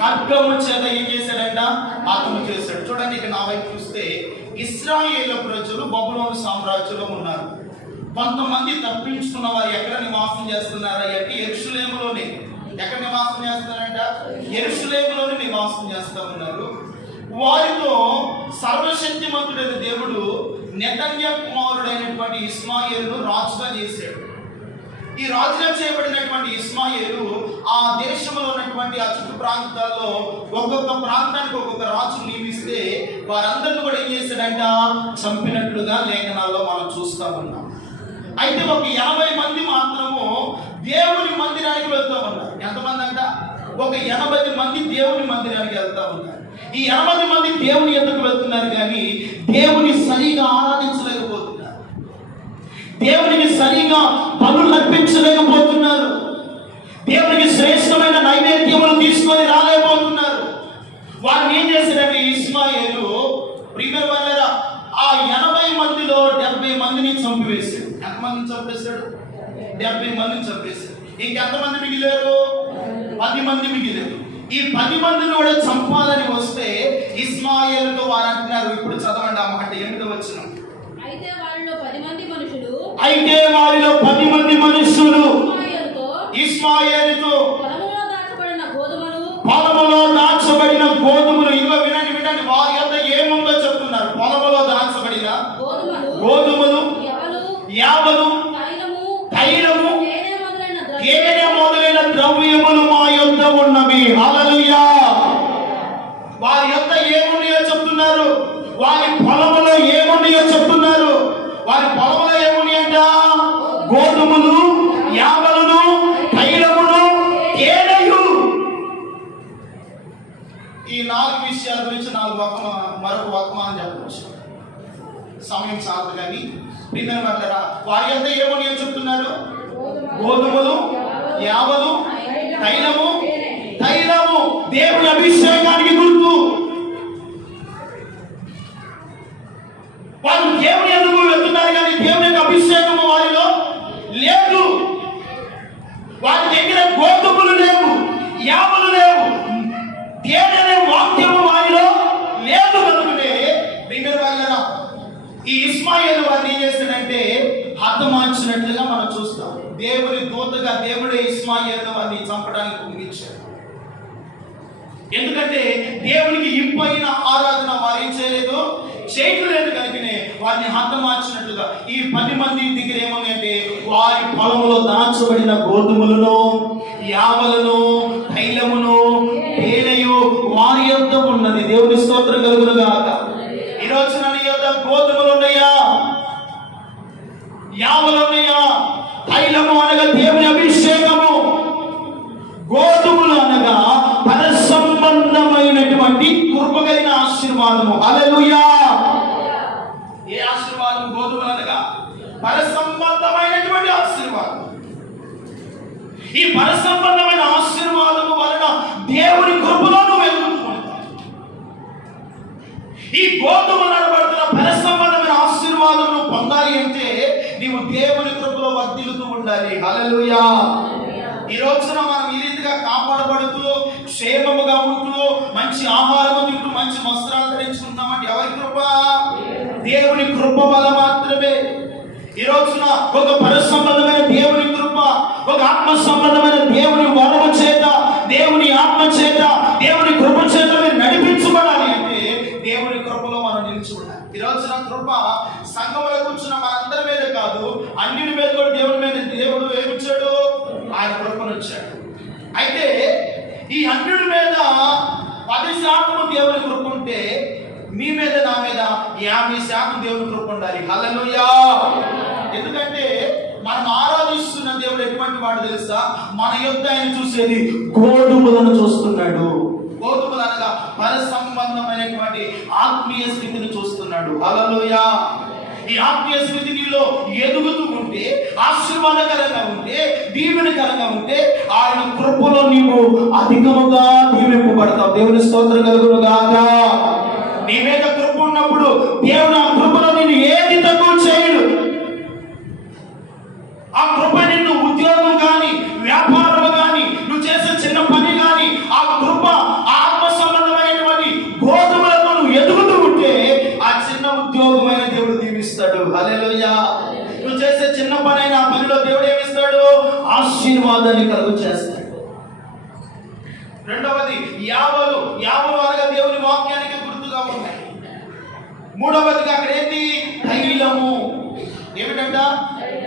ఖడ్గము చేత ఏం చేశాడంట? హతము చేశాడు. చూడండి, ఇక నా వైపు చూస్తే ఇశ్రాయేలు ప్రజలు బబులోను సామ్రాజ్యంలో ఉన్నారు. కొంతమంది తప్పించుకున్న వారు ఎక్కడ నివాసం చేస్తున్నారా అంటే యెరూషలేములోనే. ఎక్కడ నివాసం చేస్తున్నారంట? యెరూషలేములోనే నివాసం చేస్తా ఉన్నారు. వారితో సర్వశక్తిమంతుడైన దేవుడు నెతన్యా కుమారుడైనటువంటి ఇష్మాయేలును రాజుగా చేశాడు. ఈ రాజుగా చేయబడినటువంటి ఇష్మాయేలు ఆ దేశంలో ఉన్నటువంటి ఆ చుట్టూ ప్రాంతాల్లో ఒక్కొక్క ప్రాంతానికి ఒక్కొక్క రాజు నియమిస్తే వారందరిని కూడా ఏం చేశాడంట? చంపినట్లుగా లేఖనాల్లో మనం చూస్తా ఉన్నాం. అయితే ఒక 80 మంది మాత్రము దేవుని మందిరానికి వెళ్తూ ఉన్నారు. ఎంతమంది అంట? ఒక 80 మంది దేవుని మందిరానికి వెళ్తా ఉన్నారు. ఈ 80 మంది దేవుని ఎందుకు వెళ్తున్నారు కానీ దేవుని సరిగా ఆరాధించలేకపోతున్నారు, దేవునికి సరిగా పనులు అర్పించలేకపోతున్నారు, దేవునికి శ్రేష్టమైన నైవేద్యములు తీసుకొని రాలేకపోతున్నారు. వారిని ఏం చేశాడంటే ఇష్మాయేలు ప్రియమైన వాళ్ళరా, ఆ 80 మందిలో 70 మందిని చంపివేశాడు. ఎంతమందిని చంపేశాడు? 70 మందిని చంపేశాడు. ఇంకెంతమంది మిగిలారు? 10 మంది మిగిలారు. ఈ 10 మందిని కూడా చంపాలని వస్తే ఇష్మాయేలుతో వారు అంటున్నారు. ఇప్పుడు చదవండి ఆ మాట, 8వ వచనం. అయితే వారిలో 10 మంది మనుషులు ఇష్మాయేలుతో పొలములో దాచబడిన గోధుమలు. ఇదిగో వినండి, వారి యొద్ద ఏముందో చెప్తున్నారు. పొలములో దాచబడిన గోధుమలు, యావలు, తైలము, తేనె మొదలైన ద్రవ్యములు మా యొద్ద ఉన్నవి. హల్లెలూయా. వారి యొద్ద ఏమున్నాయో చెప్తున్నారు. వారి పొలములో ఏమున్నాయో చెప్తున్నారు. వారి పొలములో ఏమున్నాయంట? గోధుమలు, యావలను, తైలములు, తేనెయు. ఈ 4 విషయాల గురించి మరొక వర్తమానం చెప్పవచ్చు, సమయం చాలదు కానీ వారి యొద్ద ఏమున్నాయో చెప్తున్నారు. గోధుమలు, యావలు, తైలము. దేవుని అభిషేకానికి గుర్తు. వారు దేవుని ఎందుకు వెళ్తున్నారు కానీ దేవుని యొక్క అభిషేకము వారిలో లేదు. వారి దగ్గర గోధుమలు లేవు, యావలు లేవు, తేనె వాక్యము వారిలో లేదు. కనుకనే ఈ ఇస్మాయేలు వారిని ఏం చేస్తాడంటే హతమార్చినట్లుగా మనం చూస్తాం. దేవుని దూతగా దేవుడే ఇస్మాయేలు వారిని చంపడానికి పంపించాడు. ఎందుకంటే దేవునికి ఇంపైన ఆరాధన వారు ఏం చేయలేదు, చేయట్లేదు కనుకనే వారిని హతమార్చినట్లుగా. ఈ 10 మంది దగ్గర ఏమన్నాయంటే వారి పొలంలో దాచబడిన గోధుమలను, యావలను, తైలమును, తేనెయు వారి యొద్ద ఉన్నది. దేవుని స్తోత్రం కలుగును గాక. ఈ రోజున నీ యొద్ద గోధుమలు ఉన్నాయా, యావలు ఉన్నాయా? తైలము అనగా దేవుని అభిషేకము, గోధుమలు అనగా పర సంబంధమైనటువంటి కృపగలిగిన ఆశీర్వాదము. హల్లెలూయా. ఏ ఆశీర్వాదం? గోధుమలు అనగా పర సంబంధమైనటువంటి ఆశీర్వాదం. ఈ పర సంబంధమైన ఆశీర్వాదము వలన దేవుని కృపలో నువ్వు ఎదుగుతుంటావు. ఈ గోధుమలు అనబడుతున్న పర సంబంధమైన ఆశీర్వాదమును పొందాలి అంటే నీవు దేవుని కృపలో వర్ధిల్లుతూ ఉండాలి. హల్లెలూయా. ఈ రోజున మనం ఈ రీతిగా కాపాడబడుతూ క్షేమముగా ఉంటూ మంచి ఆహారము తింటూ మంచి వస్త్రాలు ధరించుకుంటామంటే ఎవరి కృప? దేవుని కృప వల్ల మాత్రమే. ఈ రోజున ఒక పర సంబంధమైన దేవుని కృప, ఒక ఆత్మ సంబంధమైన దేవుని వరము చేత, దేవుని ఆత్మ చేత, దేవుని కృప చేత నడిపించబడాలి అంటే దేవుని కృపలో మనం నిలిచి ఉండాలి. ఈ రోజున కృప సంఘములో కూర్చున్న మనందరి మీద కాదు, అన్నిటి మీద కూడా దేవుని మీద దేవుడు ఏమిచ్చాడు? ఆయన కృపను వచ్చాడు. అయితే ఈ అన్యుడి మీద 10% దేవుని కృప ఉంటే మీ మీద నా మీద 50% దేవుని కృప ఉండాలి. హల్లెలూయా. ఎందుకంటే మనం ఆరాధిస్తున్న దేవుడు ఎటువంటి వాడు తెలుసా? మన యొద్ద ఆయన చూసేది గోధుమలను చూస్తున్నాడు. గోధుమలు అనగా పర సంబంధమైనటువంటి ఆత్మీయ స్థితిని చూస్తున్నాడు. హల్లెలూయా. ఈ ఆత్మీయ స్థితి నీలో ఎదుగుతూ ఉంటే, ఆశీర్వాదకరంగా ఉంటే, దీవెనకరంగా ఉంటే ఆయన కృపలో నీవు అధికముగా దీవింపబడతావు. దేవుని స్తోత్రం కలుగును గాక. నీ మీద కృప ఉన్నప్పుడు దేవుడు ఆ కృపలో నిన్ను ఏది తక్కువ చేయడు. ఆ కృప నిన్ను ఉద్యోగం కానీ, వ్యాపారం కానీ, నువ్వు చేసే చిన్న పని కానీ, ఆ కృప ఆత్మ సంబంధమైనటువంటి గోధుమలతో నువ్వు ఎదుగుతూ ఉంటే ఆ చిన్న ఉద్యోగమైన దేవుడు దీవిస్తాడు. హల్లెలూయా. నువ్వు చేసే చిన్న పని అయిన ఆ పనిలో దేవుడు ఏమిస్తాడు? ఆశీర్వాదాన్ని కలుగు చేస్తాడు. రెండవది యావలు. యావలు అనగా దేవుని వాక్యానికి గుర్తుగా ఉన్నాయి. మూడవదిగా అక్కడ ఏంటి? తైలము. ఏమిటంట?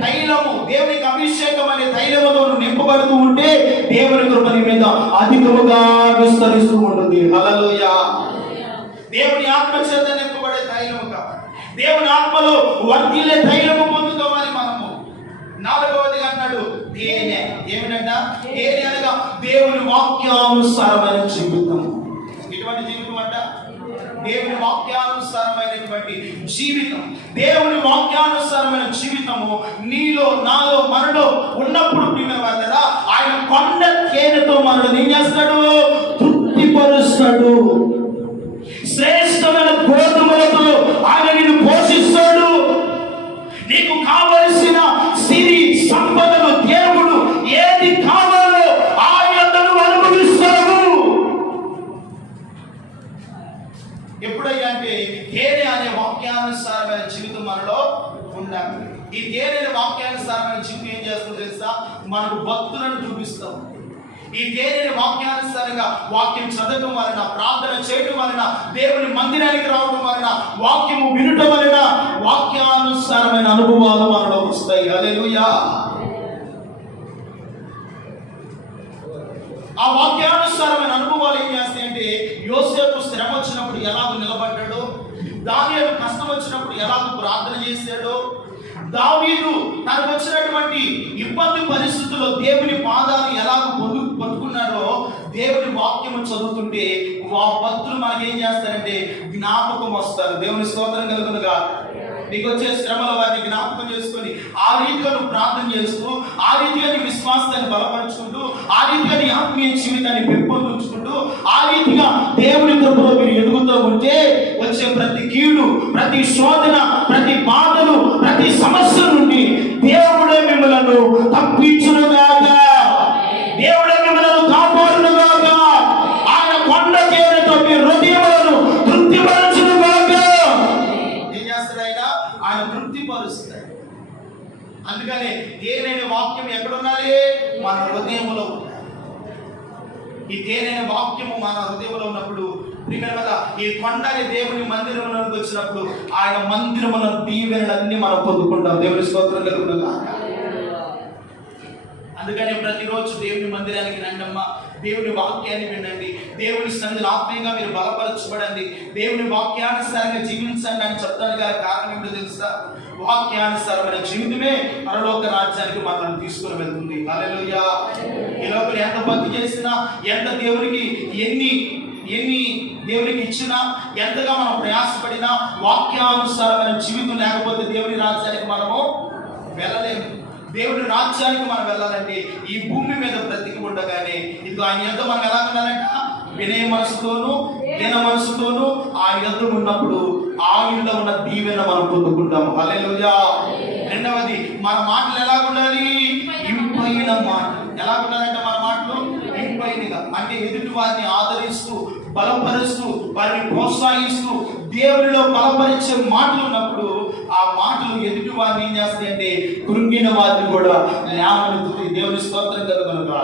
తైలము. దేవునికి అభిషేకం అనే తైలముతో నింపబడుతూ ఉంటే దేవుని కృప నీ మీద అధికముగా విస్తరిస్తూ ఉంటుంది. హల్లెలూయా. దేవుని ఆత్మ చేత నింపబడే తైలము కావాలి. దేవుని ఆత్మలో వర్ధిల్లే తైలము పొందుకోవాలి మనము. నాలుగవదిగా అన్నాడు తేనె. ఏమిటంట? తేనె అనగా దేవుని వాక్యానుసారమైన జీవితం. ఇటువంటి జీవితం అంట దేవుని వాక్యానుసారమైనటువంటి జీవితం. దేవుని వాక్యానుసారమైన జీవితము నీలో, నాలో, మనలో ఉన్నప్పుడు ప్రియమైనవారా, ఆయన కొండ తేనెతో మనల్ని ఏం చేస్తాడు? తృప్తిపరుస్తాడు. శ్రేష్టమైన గోధుమలతో ఆయన నిన్ను పోషిస్తాడు. నీకు కావలసిన సిరి సంపదలు దేవుడు ఏది కావాలో ఆయనను అనుభవిస్తాడు. ఎప్పుడైనా అంటే తేనె అనే వాక్యానుసారమైన జీవితం మనలో ఉండాలి. ఈ తేనె వాక్యానుసారమైన జీవితం ఏం చేస్తుందో తెలుసా? మనకు భక్తులను చూపిస్తాం. ఈ తేనె వాక్యానుసారంగా వాక్యం చదవడం వలన, ప్రార్థన చేయడం వలన, దేవుని మందిరానికి రావడం వలన, వాక్యము వినటం వలన వాక్యానుసారమైన అనుభవాలు మనలో వస్తాయి. హల్లెలూయా. ఆ వాక్యానుసారమైన అనుభవాలు ఏం చేస్తాయంటే యోసేపు శ్రమ వచ్చినప్పుడు ఎలాగో నిలబడ్డాడో, దానియేలు కష్టం వచ్చినప్పుడు ఎలాగో ప్రార్థన చేశాడో, దావీదు తనకు వచ్చినటువంటి ఇబ్బంది పరిస్థితుల్లో దేవుని పాదాలు ఎలాగో పట్టుకున్నాడో, దేవుని వాక్యము చదువుతుంటే ఆ భక్తులు మనకేం చేస్తారంటే జ్ఞాపకం వస్తారు. దేవుని స్తోత్రం కలుగునుగా. నీకు వచ్చే శ్రమల వారిని జ్ఞాపకం చేసుకొని ఆ రీతిగా నువ్వు ప్రార్థన చేస్తూ, ఆ రీతిగా నీ విశ్వాసాన్ని బలపరుచుకుంటూ, ఆ రీతిగా నీ ఆత్మీయ జీవితాన్ని పెంపొందించుకుంటూ, ఆ రీతిగా దేవుని కృపలో మీరు ఎదుగుతూ ఉంటే వచ్చే ప్రతి కీడు, ప్రతి శోధన, ప్రతి బాధలు, ప్రతి సమస్య నుండి దేవుడే మిమ్మలను తప్పించునుగాక. దేవుడే మిమ్మలను కాపాడునుగాక. ఆయన కొండ తేనెతో మీ హృదయములను తృప్తిపరచునుగాక. ఏం చేస్తాడు ఆయన? ఆయన ఆయన తృప్తిపరుస్తాడు. అందుకనే తేనైన వాక్యం ఎక్కడున్నది? మన హృదయంలో ఉన్నది. ఈ తేనైన వాక్యము మన హృదయంలో ఉన్నప్పుడు ఈ కొండని దేవుని మందిరంలోకి వచ్చినప్పుడు ఆయన మందిరముల దీవెనలన్నీ మనం పొందుకుంటాం. దేవుని స్తోత్రం కలుగునుగా. అందుకని ప్రతిరోజు దేవుని మందిరానికి రండమ్మా, దేవుని వాక్యాన్ని వినండి, దేవుని సన్నిధిలో ఆత్మీయంగా మీరు బలపరచబడండి, దేవుని వాక్యానుసారంగా జీవించండి అని చెప్తాను. గల కారణం ఏంటో తెలుసా? వాక్యానుసారమైన జీవితమే పరలోక రాజ్యానికి మనల్ని తీసుకుని వెళ్తుంది. హల్లెలూయా. ఈ లోపల ఎంత భక్తి చేసినా, ఎంత దేవునికి ఎన్ని దేవునికి ఇచ్చినా, ఎంతగా మనం ప్రయాసపడినా, వాక్యానుసారమైన జీవితం లేకపోతే దేవుని రాజ్యానికి మనము వెళ్ళలేము. దేవుని రాజ్యానికి మనం వెళ్ళాలంటే ఈ భూమి మీద బ్రతికి ఉండగానే ఇది ఆయన యొద్ద మనం ఎలా ఉండాలంట? వినయ మనసుతోనూ దీన మనసుతోనూ ఆయన యొద్ద ఉన్నప్పుడు ఆయనలో ఉన్న దీవెన మనం పొందుకుంటాము. హల్లెలూయా. రెండవది, మన మాటలు ఎలా ఉండాలి? ఇంపైన మాట. ఎలా ఉండాలంటే మన మాటలు ఇంపైనగా, అంటే ఎదుటి వారిని ఆదరిస్తూ, బలపరుస్తూ, వారిని ప్రోత్సహిస్తూ దేవునిలో బలపరిచే మాటలు ఉన్నప్పుడు ఆ మాటలు ఎదుటి వారిని ఏం చేస్తాయంటే కృంగిన వారిని కూడా లేవనెత్తుతాయి. దేవుని స్తోత్రం కలుగునుగా.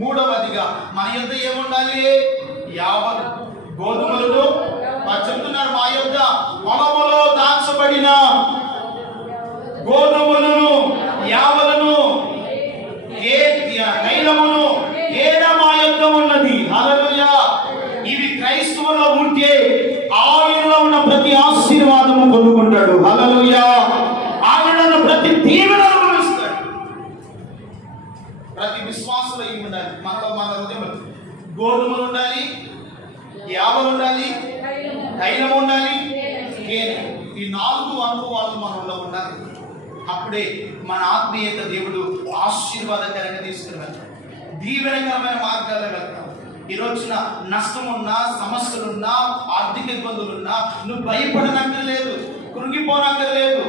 మూడవదిగా మన యొద్ద ఏముండాలి? యావలు గోధుమలను చెప్తున్నారు, మా యొద్ద పొలములో దాచబడిన గోధుమలను, యావలను, తైలమును మా యొద్ద ఉన్నది. హల్లెలూయా. ఇవి క్రైస్తవుల్లో ఉంటే ఆయనలో ఉన్న ప్రతి ఆశీర్వాదము పొందుకుంటాడు. హల్లెలూయా. ఆయనలో ఉన్న ప్రతి దీవెనను అనుభవిస్తాడు. ప్రతి విశ్వాసంలో ఏమి ఉండాలి? మనలో మన హృదయంలో గోధుమలు ఉండాలి, యావలు ఉండాలి, తైలం ఉండాలి, తేనె. ఈ 4 అనుభవాలు మనలో ఉండాలి. అప్పుడే మన ఆత్మీయత దేవుడు ఆశీర్వాదకరంగా తీసుకుని వెళ్తాడు. దీవెనకరమైన మార్గాల్లో వెళ్తాం. ఈ రోజున నష్టం ఉన్నా, సమస్యలున్నా, ఆర్థిక ఇబ్బందులున్నా నువ్వు భయపడనక్కర్లేదు, కృంగిపోనక్కర్లేదు.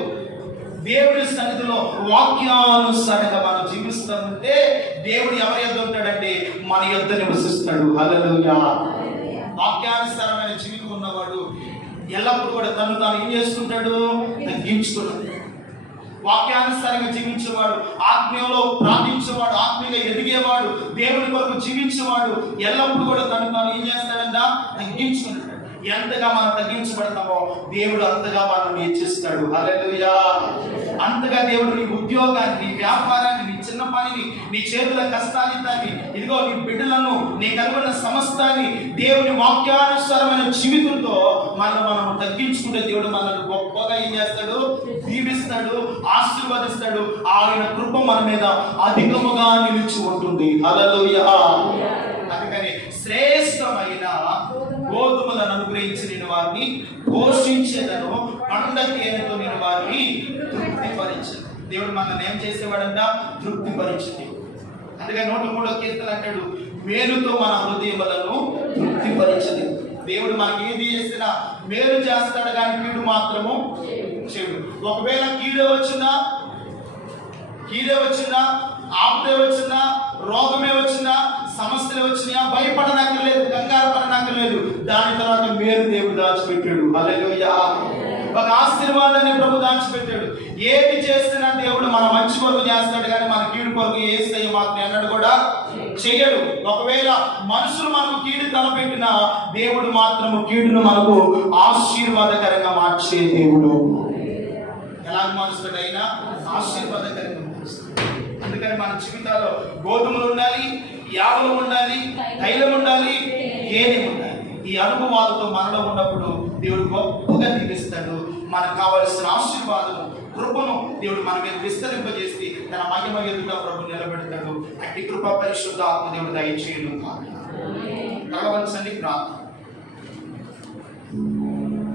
దేవుడి సన్నిధిలో వాక్యానుసారంగా మనం జీవిస్తామంటే దేవుడు ఎవరి యొద్ద ఉంటాడంటే మన యొద్ద నివసిస్తాడు. హల్లెలూయా. వాక్యానుసారమైన జీవితం ఉన్నవాడు ఎల్లప్పుడూ కూడా తను తాను ఏం చేసుకుంటాడు? తగ్గించుకున్నాడు. వాక్యానుసారంగా జీవించేవాడు, ఆత్మీయంలో ప్రార్థించేవాడు, ఆత్మీయంగా ఎదిగేవాడు, దేవుని కొరకు జీవించేవాడు ఎల్లప్పుడూ కూడా తను తాను ఏం చేస్తాడంట? తగ్గించుకుంటాడు. ఎంతగా మనం తగ్గించబడతామో దేవుడు అంతగా మనం హెచ్చిస్తాడు. హల్లెలూయా. అంతగా దేవుడు నీ ఉద్యోగాన్ని, నీ వ్యాపారాన్ని, నీ చిన్న పనిని, నీ చేతుల కష్టాలితాన్ని, ఇదిగో నీ బిడ్డలను, నీ కలుగున్న సమస్తాన్ని దేవుని వాక్యానుసారమైన జీవితంతో మనం తగ్గించుకుంటే దేవుడు మనల్ని గొప్పగా ఏం చేస్తాడు? దీవిస్తాడు, ఆశీర్వదిస్తాడు. ఆయన కృప మన మీద అధికముగా నిలిచి ఉంటుంది. హల్లెలూయా. అందుకని శ్రేష్టమైన గోధుమలను అనుగ్రహించి నేను వారిని పోషించేదను, పండ తేనెతో నేను వారిని తృప్తిపరిచాను. దేవుడు మనల్ని ఏం చేసేవాడంట? తృప్తిపరిచింది. అందుకని 103వ కీర్తన అంటాడు, మేలుతో మన హృదయములను తృప్తిపరిచదు. దేవుడు మనకి ఏది చేసినా మేలు చేస్తాడు కానీ కీడు మాత్రము చెడు. ఒకవేళ కీడే వచ్చినా, ఆపదే వచ్చినా, రోగమే వచ్చినా, సమస్యలు వచ్చినా భయపడనక్కర్లేదు, కంగారు పడనక్కర్లేదు. దాని తర్వాత మేలు దేవుడు దాచిపెట్టాడు. హల్లెలూయా. ఒక ఆశీర్వాదాన్ని ప్రభు దాచిపెట్టాడు. ఏది చేస్తున్నా దేవుడు మన మంచి కొరకు చేస్తాడు కానీ మన కీడు కొరకు యేసయ్య మాత్రం అన్నాడు కూడా చెయ్యడు. ఒకవేళ మనుషులు మనకు కీడు తలపెట్టినా దేవుడు మాత్రము కీడును మనకు ఆశీర్వాదకరంగా మార్చే దేవుడు. ఎలాగ మారుస్తాడు? అయినా ఆశీర్వాదకరంగా మారుస్తాడు. అందుకని మన జీవితాల్లో గోధుమలు ఉండాలి, యావలు ఉండాలి, తైలం ఉండాలి, తేనె ఉండాలి. ఈ అనుభవాలతో మనలో ఉన్నప్పుడు దేవుడు గొప్పగా దీవిస్తాడు. మనకు కావలసిన ఆశీర్వాదము, కృపను దేవుడు మన మీద విస్తరింపజేసి తన మహిమ ఎదుట ప్రభు నిలబెడతాడు. అట్టి కృప పరిశుద్ధ ఆత్మ దేవుడు దయచేయను. కలవలసండి ప్రార్థన.